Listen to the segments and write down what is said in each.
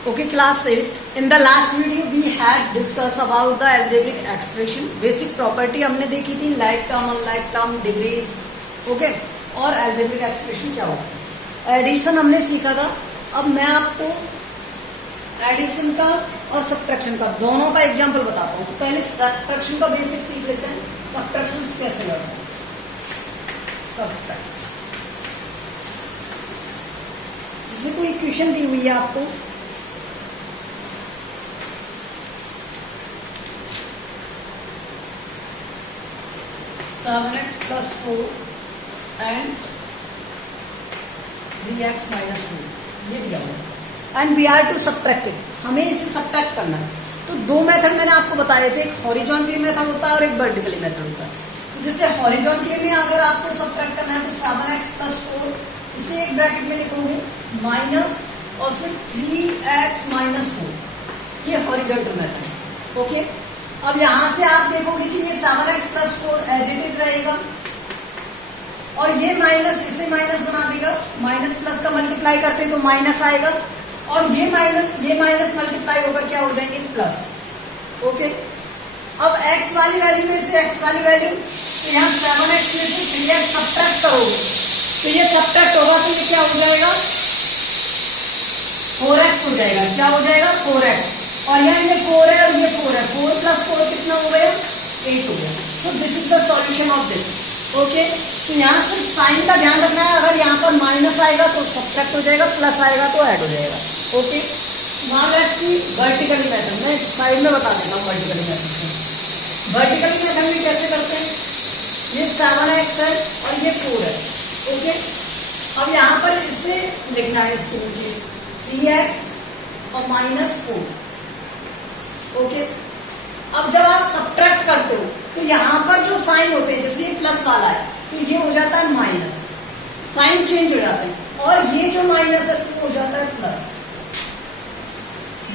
Okay, class 8. In the last video we had discussed about the algebraic expression. Basic property हमने देखी थी, like term, unlike term, degrees. Okay, और algebraic expression क्या होता है. Addition हमने सीखा था. अब मैं आपको एडिशन का और सब्ट्रैक्शन का दोनों का एग्जांपल बताता हूँ. तो पहले सब्ट्रैक्शन का बेसिक सीख लेते हैं. सब्ट्रैक्शन कैसे करते हैं. सब्ट्रैक्ट जैसे कोई इक्वेशन दी हुई है आपको, seven X plus 4 and 3x minus 2 ये दिया हुआ and we are to subtract इट. हमें इसे सब्ट्रैक्ट करना है. तो दो मेथड मैंने आपको बताए थे, एक हॉरिजॉन्टली मेथड होता है और एक वर्टिकली मेथड होता है. जैसे हॉरिजॉन्टली में अगर आपको सब्ट्रैक्ट करना है तो 7x प्लस 4 इसे एक ब्रैकेट में लिखोगे माइनस और फिर 3x माइनस 4. ये हॉरिजॉन्टल मेथड है. ओके, अब यहां से आप देखोगे कि ये 7x plus 4 as it is रहेगा और ये माइनस इसे माइनस बना देगा. माइनस प्लस का मल्टीप्लाई करते हैं तो माइनस आएगा और ये माइनस मल्टीप्लाई होकर क्या हो जाएंगे प्लस. ओके, अब x वाली वैल्यू में से x वाली वैल्यू, तो यहाँ 7x में से 3x सब्ट्रैक्ट करोगे तो ये सब्ट्रैक्ट होगा तो ये क्या हो जाएगा 4x हो जाएगा. क्या हो जाएगा 4x. और यहाँ ये 4 है और ये 4 है. 4 प्लस 4 कितना हो गया 8 हो गया. So this is the solution of this. Okay, तो यहाँ सिर्फ साइन का ध्यान रखना है. अगर यहाँ पर माइनस आएगा तो सब्ट्रैक्ट हो जाएगा, प्लस आएगा तो ऐड हो जाएगा. Okay, now let's see vertically method. मैं साइड में बता देता हूँ वर्टिकली मेथड. वर्टिकली मेथड में कैसे करते हैं. ये 7x है और ये 4 है. ओके, अब यहाँ पर इसे लिखना है इसके नीचे 3x और माइनस 4. ओके, अब जब आप सब्ट्रैक्ट करते हो तो यहाँ पर जो साइन होते हैं, जैसे ये प्लस वाला है तो ये हो जाता है माइनस, साइन चेंज हो जाता है. और ये जो माइनस है वो हो जाता है प्लस.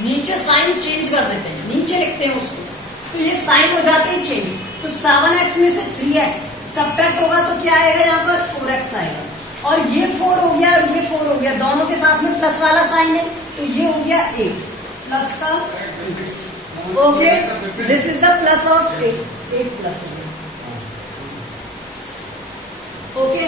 नीचे साइन चेंज कर देते हैं, नीचे लिखते हैं उसको, तो ये साइन हो जाते हैं चेंज. तो 7x में से 3x सब्ट्रैक्ट होगा तो क्या आएगा यहाँ पर 4x आएगा. और ये 4 हो गया और ये 4 हो गया, दोनों के साथ में प्लस वाला साइन है तो ये हो गया 8 प्लस का 8. Okay, this is the plus of 8 plus. Okay,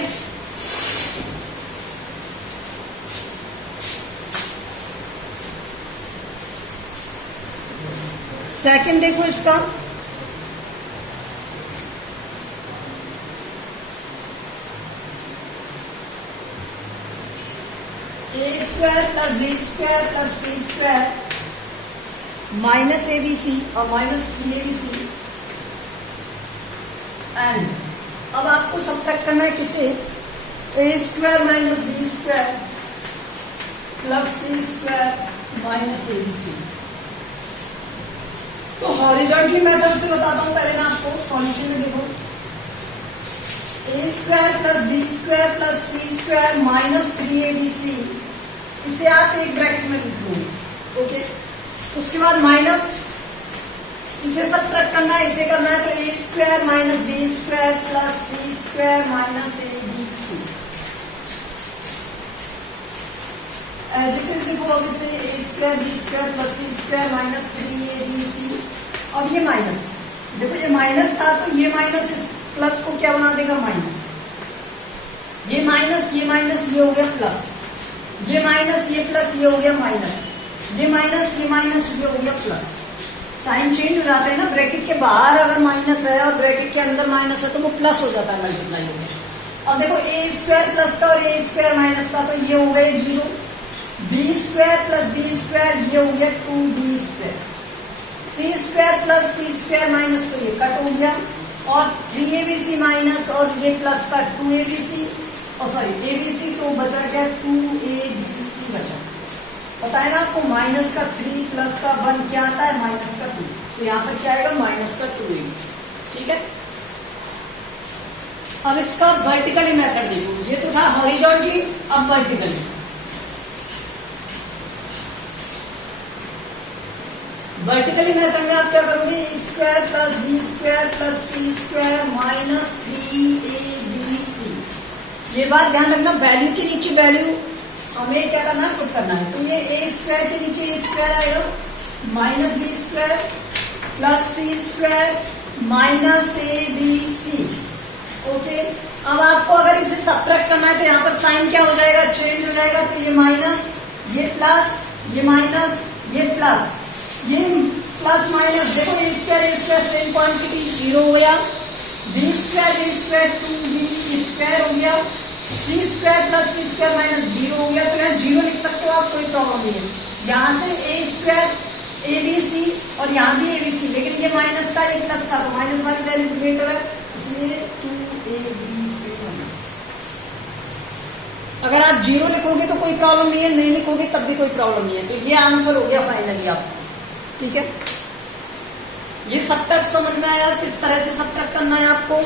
second देखो इसका. a square plus B square plus C square minus ABC और माइनस 3ABC. एंड अब आपको सब्ट्रैक्ट करना है किसे, a square minus B square plus C square minus ABC. तो horizontally method से बताता हूं पहले मैं आपको. सॉल्यूशन में देखो a square plus B square plus C square minus 3ABC, इसे आप एक ब्रैकेट में लिख दो. ओके, उसके बाद माइनस, इसे सब्ट्रैक्ट करना है, इसे करना है तो a square minus B square plus C square minus ABC. As it is लिखो. अब इसे a square B square plus C square minus 3ABC. अब ये माइनस, देखो ये माइनस था तो ये माइनस इस प्लस को क्या बना देगा माइनस. ये माइनस ये हो गया प्लस, ये माइनस ये प्लस ये हो गया माइनस, ये माइनस ये हो गया प्लस. साइन चेंज हो जाता है ना. ब्रैकेट के बाहर अगर माइनस है और ब्रैकेट के अंदर माइनस है तो वो प्लस हो जाता है, मल्टीप्लाई हो गया. अब देखो a स्क्वायर प्लस का और a स्क्वायर माइनस का, तो ये हो गए 0. B square plus B square ये हो गया 2b square. C square plus C square minus, तो ये कट हो गया. और 3ABC माइनस और ये प्लस का 2ABC और सॉरी ABC, तो बचा क्या 2ABC बचा. पता है ना आपको माइनस का 3 प्लस का 1 क्या आता है माइनस का 2. तो यहाँ पर क्या आएगा माइनस का 2ABC. ठीक है, अब इसका वर्टिकली मेथड देखो. ये तो था हॉरिजॉन्टली, अब वर्टिकली. वर्टिकली मेथड में आप क्या करोगे, a square plus B square plus C square minus 3ABC. ये बात ध्यान रखना, वैल्यू के नीचे वैल्यू हमें क्या करना है, पुट करना है। तो ये ए स्क्वायर के नीचे ए स्क्वायर आएगा minus B square plus C square minus A B C. Okay, अब आपको अगर इसे सब्ट्रैक्ट करना है तो यहाँ पर साइन क्या हो जाएगा, चेंज हो जाएगा। तो ये माइनस, ये प्लस, ये माइनस, ये प्लस, ये प्लस माइनस, देखो ए स्क्वायर सेम क्वांटिटी जीरो हो गया, बी स्क्वायर 2b स्क्वायर हो गया, सी square plus C square minus zero हो गया। तो यहाँ जीरो लिख सकते हो आप, कोई प्रॉब्लम नहीं है। यहाँ से ए स्क्वायर ए बी सी और यहाँ भी ए बी सी, लेकिन ये माइनस का ये प्लस का, तो माइनस वाली वैल्यू ग्रेटर है, इसलिए 2ab से माइनस। अगर आप जीरो लिखोगे तो कोई प्रॉब्लम नहीं है, नहीं लिखोगे तब भी कोई प्रॉब्लम नहीं है। तो ये आंसर हो गया फाइनली आपका। ठीक है, ये सब्ट्रैक्ट समझ में आया किस तरह से सब्ट्रैक्ट करना है आपको।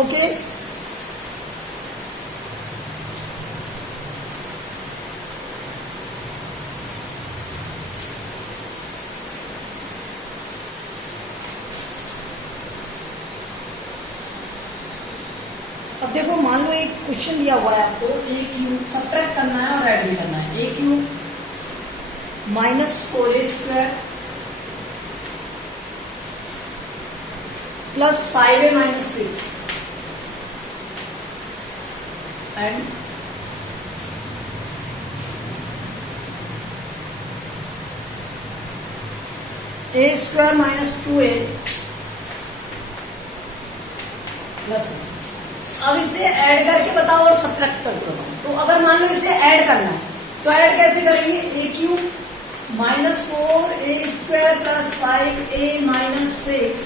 ओके, अब देखो, मान लो एक क्वेश्चन दिया हुआ है आपको, ए क्यूब सब्ट्रैक्ट करना है और ऐड भी करना है। A cube minus 4a square plus 5a minus 6 and a square minus 2a plus. अब इसे ऐड करके बताओ और सब्ट्रैक्ट करके बताओ। तो अगर मान लो इसे ऐड करना है तो ऐड कैसे करेंगे, A cube minus 4a square plus 5a minus 6।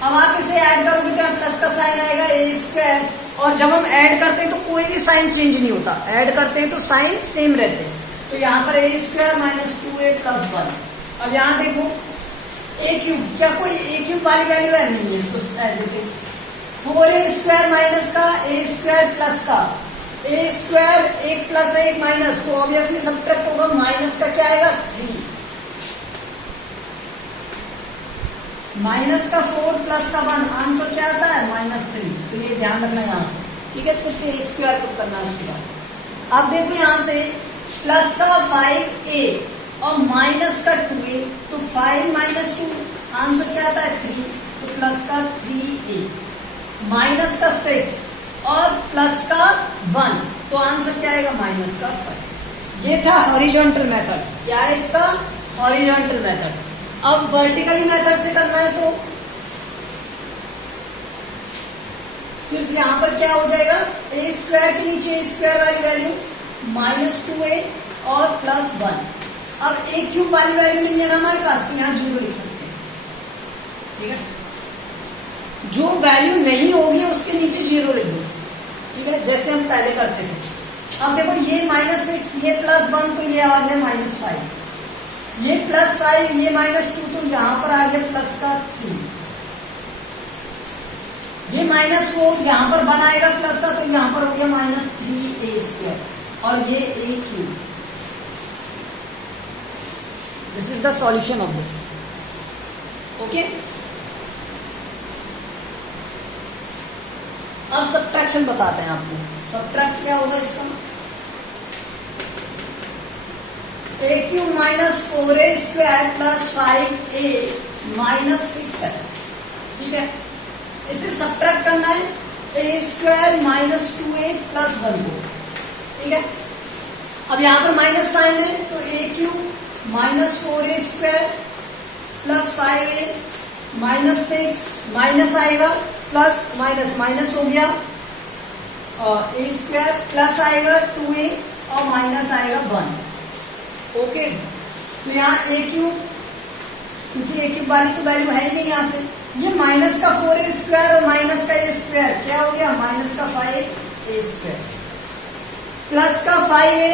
अब आप इसे ऐड करोगे तो यहाँ प्लस का साइन आएगा, ए स्क्वायर, और जब हम ऐड करते हैं तो कोई भी साइन चेंज नहीं होता, ऐड करते हैं तो साइन सेम रहते हैं। तो यहाँ पर ए स्क्वायर माइनस 2a प्लस 1। अब यहाँ देखो ए क्यूब, क्या कोई ए क्यूब वाली वैल्यू है, नहीं है, तो as it is 4a square minus का ए स्क्वायर प्लस का, ए स्क्वायर एक प्लस है एक माइनस, तो ऑब्वियसली सब्ट्रैक्ट होगा, माइनस का क्या आएगा 3, माइनस का 4 प्लस का 1, आंसर क्या आता है -3। तो ये ध्यान रखना यहाँ से। ठीक है, सिर्फ ए स्क्वायर पुट करना है उसके बाद। अब देखो यहाँ से प्लस का 5a और माइनस का 2a, तो 5 माइनस 2 आंसर क्या आता है 3, तो प्लस का 3a, माइनस का 6 और प्लस का 1, तो आंसर क्या आएगा माइनस का 5। ये था हॉरिजॉन्टल मेथड। क्या है इसका, हॉरिजॉन्टल मेथड। अब वर्टिकली मेथड से करना है तो सिर्फ यहां पर क्या हो जाएगा, ए स्क्वायर के नीचे ए स्क्वायर वाली वैल्यू -2a और प्लस 1। अब ए क्यूब वाली वैल्यू नहीं है ना हमारे पास, तो यहाँ 0 लिख सकते हैं। ठीक है, जो वैल्यू नहीं होगी उसके नीचे 0 लिख दो। ठीक है, जैसे हम पहले करते थे। अब देखो ये -6, ये +1, तो ये आ गया -5, ये +5, ये -2, तो यहां पर आ गया प्लस का 3, ये -4, यहां पर 1 आएगा प्लस का, तो यहां पर हो गया -3a स्क्वायर, और ये a cube. This is the solution of this. Okay, अब सब्ट्रैक्शन बताते हैं आपको। सब्ट्रैक्ट क्या होगा इसका, A cube minus 4a square plus 5a minus 6 है। ठीक है, इसे सब्ट्रैक्ट करना है ए स्क्वायर माइनस 2a प्लस 1 को। ठीक है, अब यहां पर माइनस साइन है, तो A cube minus 4a square plus 5a minus 6, minus आएगा प्लस माइनस माइनस हो गया, और ए स्क्वायर प्लस आएगा 2a और माइनस आएगा 1। ओके, तो यहाँ ए क्यूब, क्योंकि ए क्यूब वाली तो वैल्यू है ही नहीं यहाँ से, ये माइनस का 4a स्क्वायर और माइनस का a स्क्वायर क्या हो गया, माइनस का 5a स्क्वायर प्लस का 5a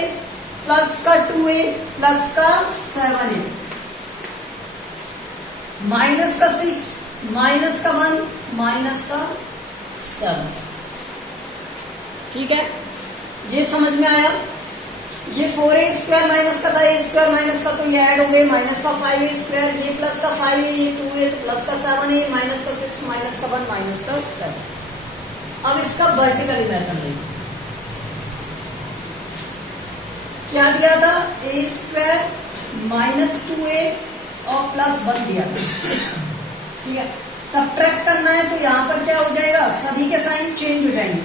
प्लस का 2a प्लस का 7a माइनस का 6 माइनस का 1 माइनस का 7। ठीक है, ये समझ में आया। ये 4a स्क्वायर माइनस का था, a स्क्वायर माइनस का, तो ये ऐड हो गए, माइनस का 5a स्क्वायर, ये प्लस का 5a, ये 2a, तो प्लस का 7a, माइनस का 6 माइनस का 1 माइनस का 7। अब इसका वर्टिकली मेथड देखो। क्या दिया था, ए स्क्वायर माइनस 2a और प्लस 1 दिया था। ठीक है, सब्ट्रैक्ट करना है तो यहाँ पर क्या हो जाएगा, सभी के साइन चेंज हो जाएंगे,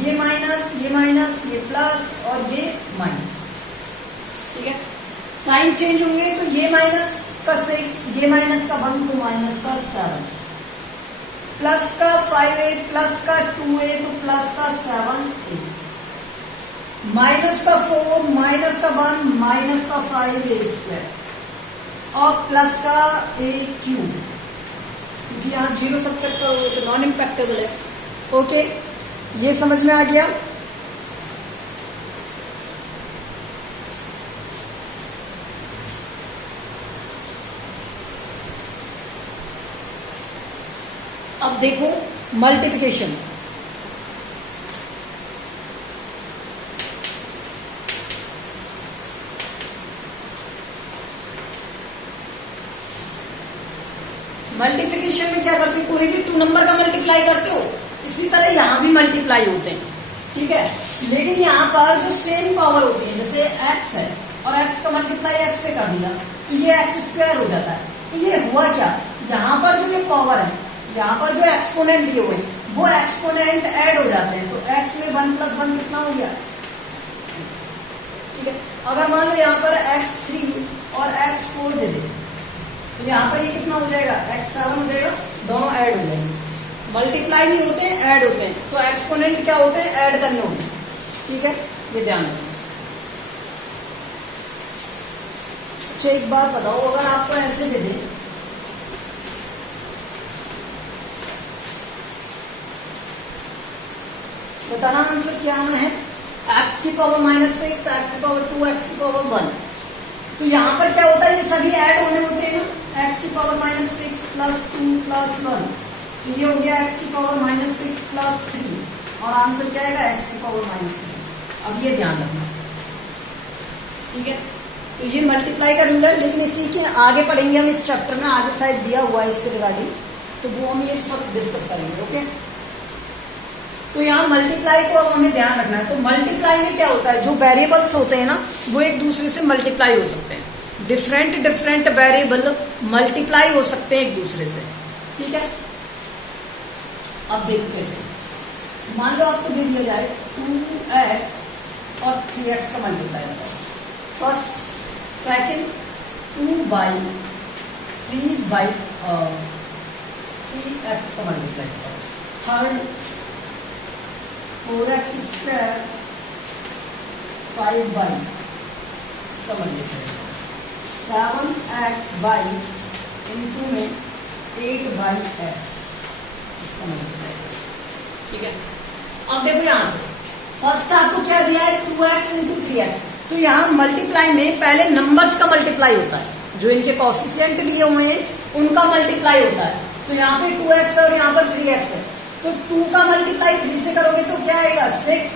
ये माइनस, ये प्लस और ये माइनस। ठीक है, साइन चेंज होंगे तो ये माइनस का 6, ये माइनस का 1 तो माइनस का 7, प्लस का 5a, प्लस का 2a तो प्लस का 7a, माइनस का 4, माइनस का 1, माइनस का 5a स्क्वायर और प्लस का a क्यूब, क्योंकि यहाँ 0 सब्ट्रैक्ट करोगे तो नॉन इम्पैक्टेबल है। ओके, ये समझ में आ गया। अब देखो मल्टीप्लिकेशन। मल्टीप्लिकेशन में क्या करते हो, कोई भी 2 नंबर का मल्टीप्लाई करते हो, इसी तरह यहां भी मल्टीप्लाई होते हैं। ठीक है, लेकिन यहाँ पर जो सेम पावर होती है, जैसे x है और x का मल्टीप्लाई x से कर दिया तो ये x स्क्वायर हो जाता है। तो ये हुआ क्या, यहाँ पर जो ये पावर है, यहाँ पर जो एक्सपोनेंट दिए हुए वो एक्सपोनेंट ऐड हो जाते हैं, तो x में 1 + 1 कितना हो गया। ठीक है, अगर मान लो यहाँ पर x3 और x4 दे दे तो यहाँ पर ये कितना हो जाएगा, x7 हो जाएगा, दोनों ऐड हो जाएंगे। मल्टीप्लाई नहीं होते हैं, ऐड होते हैं, तो एक्सपोनेंट क्या होते हैं, ऐड करने होते हैं। ठीक है, ये ध्यान रखना। अच्छा एक बात बताओ, अगर आपको ऐसे दे दे, बताना आंसर क्या आना है, x की पावर -6, x की पावर 2, x की पावर 1। तो यहाँ पर क्या होता है, ये सभी ऐड होने होते हैं ना, x की पावर -6 + 2 + 1, तो ये हो गया x की पावर -6 + 3 और आंसर क्या आएगा, x की पावर -3। अब ये ध्यान रखना। ठीक है, तो ये मल्टीप्लाई का रूल है, लेकिन इसी के आगे पढ़ेंगे हम इस चैप्टर में, आगे शायद दिया हुआ है इससे रिगार्डिंग, तो वो हम ये सब डिस्कस करेंगे। ओके, तो यहाँ मल्टीप्लाई को अब हमें ध्यान रखना है। तो मल्टीप्लाई में क्या होता है, जो वेरिएबल्स होते हैं ना वो एक दूसरे से मल्टीप्लाई हो सकते हैं, डिफरेंट वेरिएबल मल्टीप्लाई हो सकते हैं एक दूसरे से। ठीक है, अब देखो कैसे, मान लो आपको दे दिया जाए 2x और 3x का मल्टीप्लाई होता है, फर्स्ट सेकेंड 2/3 का मल्टीप्लाई होता है, थर्ड 4x स्क्वायर 5 इसका मल्टीप्लाई, 7x इंटू में 8x इसका मल्टीप्लाई। ठीक है, अब देखो यहां से फर्स्ट आपको क्या दिया है, 2x इंटू 3x। तो यहाँ मल्टीप्लाई में पहले नंबर्स का मल्टीप्लाई होता है, जो इनके कोएफिशिएंट दिए हुए हैं उनका मल्टीप्लाई होता है। तो यहाँ पे 2x और यहाँ पर 3x है, तो 2 का मल्टीप्लाई 3 से करोगे तो क्या आएगा 6,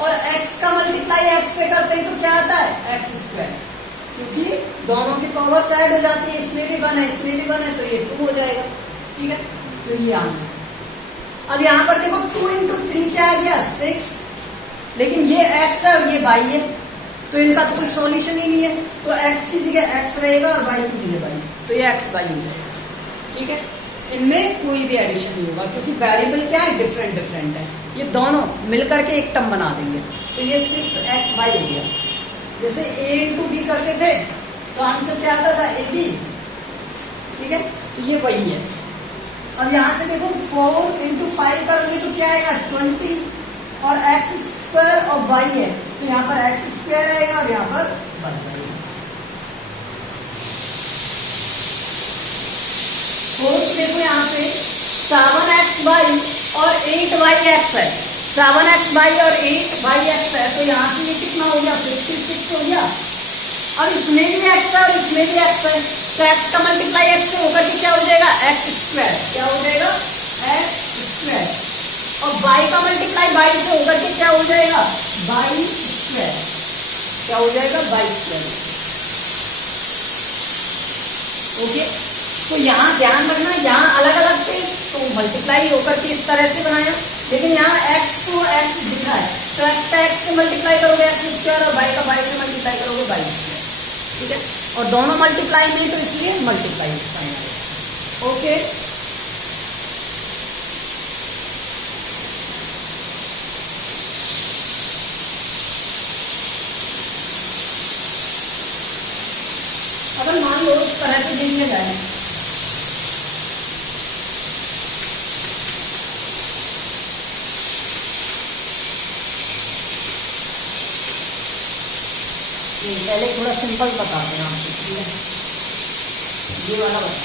और x का मल्टीप्लाई x से करते हैं तो क्या आता है x स्क्वायर, क्योंकि दोनों की पावर ऐड हो जाती है, इसमें भी 1 है इसमें भी 1 है, तो ये 2 हो जाएगा। ठीक है, तो ये आंसर। अब यहाँ पर देखो 2 इंटू 3 क्या आ गया 6, लेकिन ये x है और ये y है, तो इनका तो कोई सॉल्यूशन ही नहीं है, तो x की जगह x रहेगा और y की जगह y, तो ये x y हो जाएगा। ठीक है, इनमें कोई भी एडिशन नहीं होगा, क्योंकि वेरिएबल क्या है, डिफरेंट है, ये दोनों मिलकर के एक टर्म बना देंगे, तो ये 6xy हो गया। जैसे a इंटू b करते थे तो आंसर क्या आता था ab। ठीक है, तो ये वही है। अब यहाँ से देखो 4 इंटू 5 करोगे तो क्या आएगा 20, और x स्क्वायर और y है, तो यहाँ पर x स्क्वायर आएगा और यहाँ पर y आएगा। फोर्थ देखो यहाँ से 7xy और 8yx है, 7xy और 8yx है, तो यहाँ से ये कितना हो गया 56 हो गया। अब इसमें भी x है और इसमें भी x है, तो x का मल्टीप्लाई x से होकर के क्या हो जाएगा x स्क्वायर, क्या हो जाएगा x स्क्वायर, और y का मल्टीप्लाई y से होकर के क्या हो जाएगा y स्क्वायर, क्या हो जाएगा y स्क्वायर। ओके, तो यहाँ ध्यान रखना, यहाँ अलग अलग थे तो मल्टीप्लाई होकर के इस तरह से बनाया, लेकिन यहाँ x को x दिख रहा है तो एक्स का एक्स से मल्टीप्लाई करोगे एक्स स्क्वायर और वाई का वाई से मल्टीप्लाई करोगे वाई स्क्वायर, ठीक है। और दोनों मल्टीप्लाई में तो इसलिए मल्टीप्लाई साइन आएगा। ओके, अगर मान लो इस तरह से देखने जाए, पहले थोड़ा सिंपल बताते हैं आपको, ठीक है। ये वाला बता,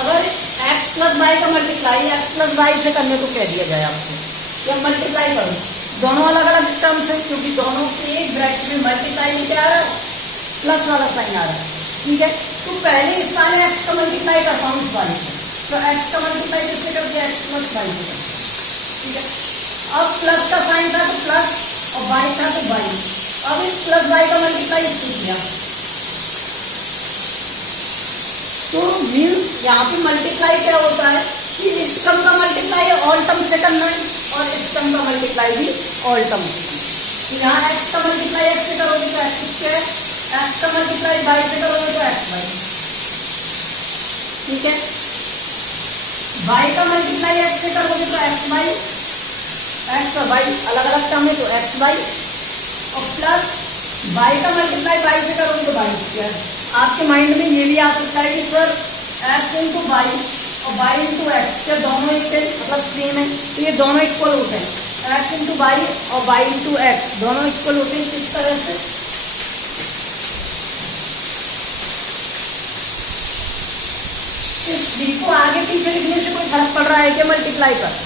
अगर x प्लस वाई का मल्टीप्लाई x प्लस वाई से करने को कह दिया जाए आपसे, या मल्टीप्लाई करो, दोनों अलग अलग टर्म्स है क्योंकि दोनों के एक ब्रैकेट में मल्टीप्लाई में क्या आ रहा है, प्लस वाला साइन आ रहा है, ठीक है। तो पहले इस वाले x का मल्टीप्लाई करता हूँ इस वाले से, तो x का मल्टीप्लाई किससे कर दिया, x प्लस वाई से कर दिया, ठीक है। अब प्लस का साइन था तो प्लस और वाई था तो वाई, अब इस प्लस वाई का मल्टीप्लाई इससे किया, तो मीन्स यहाँ पे मल्टीप्लाई क्या होता है कि इस टर्म का मल्टीप्लाई ऑल टर्म से करना है और इस टर्म का मल्टीप्लाई भी ऑल टर्म से करना है। तो यहाँ x का मल्टीप्लाई x से करोगे तो एक्स स्क्वायर, x का मल्टीप्लाई वाई से करोगे तो एक्स वाई, ठीक है। y का मल्टीप्लाई x से करोगे तो एक्स वाई, एक्स और वाई अलग अलग टर्म है तो एक्स वाई, और प्लस y का मल्टीप्लाई y से करोगे तो वाई स्क्वायर। आपके माइंड में ये भी आ सकता है कि सर x इंटू वाई और y इंटू एक्स क्या दोनों एक है, मतलब सेम है, तो ये दोनों इक्वल होते हैं, x इंटू वाई और y इंटू एक्स दोनों इक्वल होते हैं। किस तरह से, इस 3 को आगे पीछे लिखने से कोई फर्क पड़ रहा है क्या मल्टीप्लाई पर,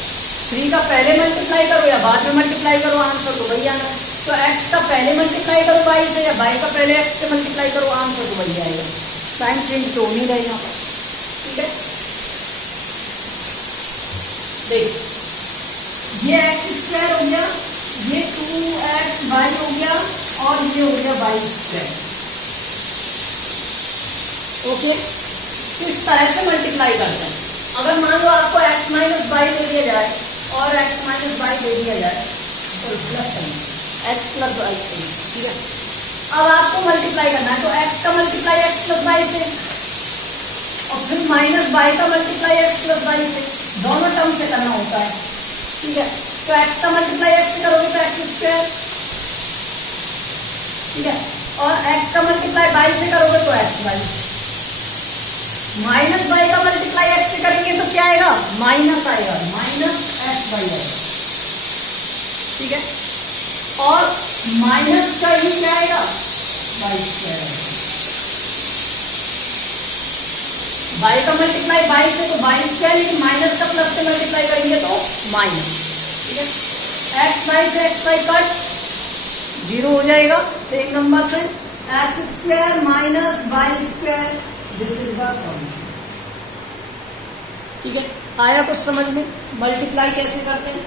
3 का पहले मल्टीप्लाई करो या बाद में मल्टीप्लाई करो, आंसर तो वही आना है। तो x का पहले मल्टीप्लाई करो y से या y का पहले x से मल्टीप्लाई करो, आंसर तो वही आएगा, साइन चेंज तो नहीं रहेगा, ठीक है। देख, ये एक्स स्क्वायर हो गया, ये 2xy हो गया और ये हो गया y स्क्वायर, ओके। तो इस तरह से मल्टीप्लाई करते हैं। अगर मान लो आपको x माइनस वाई दे दिया जाए और x माइनस वाई दे दिया जाए तो प्लस करेंगे x प्लस वाई, ठीक है। अब आपको मल्टीप्लाई करना है तो x का मल्टीप्लाई x प्लस वाई से और फिर माइनस वाई का मल्टीप्लाई x प्लस वाई से, दोनों टर्म से करना होता है, ठीक है। तो x का मल्टीप्लाई x से करोगे तो एक्स स्क्वायर, ठीक है, और x का मल्टीप्लाई वाई से करोगे तो एक्स वाई, माइनस वाई का मल्टीप्लाई x से करेंगे तो क्या आएगा, माइनस आएगा, माइनस एक्स वाई आएगा, ठीक है। और माइनस का ही क्या आएगा, वाई स्क्वायर आएगा, वाई का मल्टीप्लाई वाई से तो वाई स्क्वायर, लेकिन माइनस का प्लस से मल्टीप्लाई करेंगे तो माइनस, ठीक है। एक्स वाई से एक्स वाई कट, जीरो हो जाएगा सेम नंबर से, X square minus Y square, this is the solution, ठीक है। आया कुछ समझ में, मल्टीप्लाई कैसे करते हैं,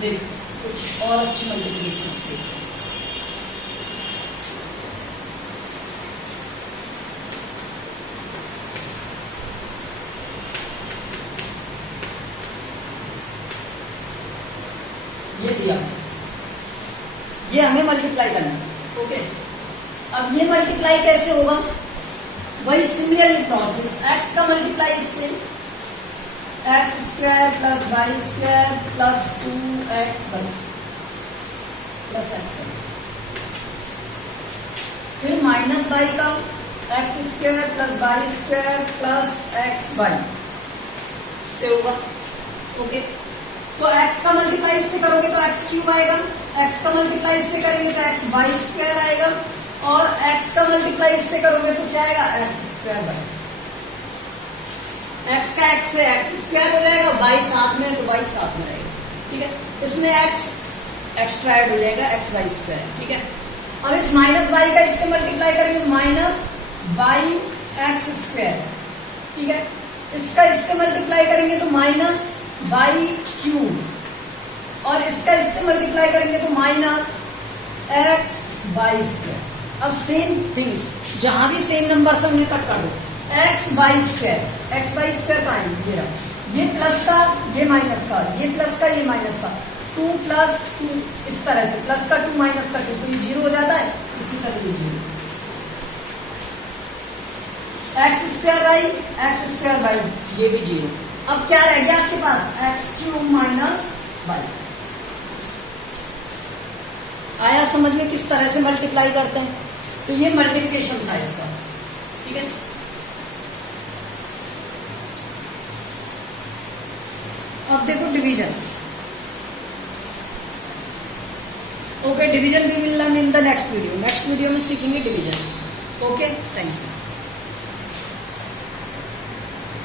देखो कुछ और अच्छी मल्टीप्लिकेशन देखते हैं। ये दिया, ये हमें मल्टीप्लाई करना है, ओके। अब ये मल्टीप्लाई कैसे होगा, वही सिमिलरली प्रोसेस, x का मल्टीप्लाई इससे X square plus Y square plus 2x plus X, फिर माइनस वाई का X square plus Y square plus X Y से होगा, ओके। तो x का मल्टीप्लाई इससे करोगे तो एक्स क्यूब आएगा, x का मल्टीप्लाई इससे करेंगे तो एक्स वाई स्क्वायर आएगा, और x का मल्टीप्लाई इससे करोगे तो क्या आएगा, एक्स स्क्वायर बाई, x का x से एक्स स्क्वायर हो जाएगा, y साथ में तो y साथ में रहेगा, ठीक है। इसमें x एक्स्ट्रा ऐड हो जाएगा, एक्स वाई स्क्वायर, ठीक है। अब इस माइनस वाई का इससे मल्टीप्लाई करेंगे तो माइनस वाई एक्स स्क्वायर, ठीक है। इसका इससे मल्टीप्लाई करेंगे तो माइनस वाई क्यूब, और इसका इससे मल्टीप्लाई करेंगे तो माइनस एक्स वाई स्क्वायर। अब सेम थिंग्स, जहां भी सेम नंबर से उन्हें कट कर दो, एक्स वाई स्क्वायर पाएंगे ये प्लस का ये माइनस का, ये प्लस का ये माइनस का, 2 + 2 इस तरह से, प्लस का 2 माइनस का 2 तो ये 0 हो जाता है, इसी तरह ये 0। x² y ये भी 0। अब क्या रह गया आपके पास x³ - y। आया समझ में किस तरह से मल्टीप्लाई करते हैं? तो ये मल्टीप्लिकेशन था इसका, ठीक है। अब देखो डिवीजन। ओके, डिवीजन भी मिलना इन द नेक्स्ट वीडियो में सीखेंगे डिवीजन। Okay, thank you.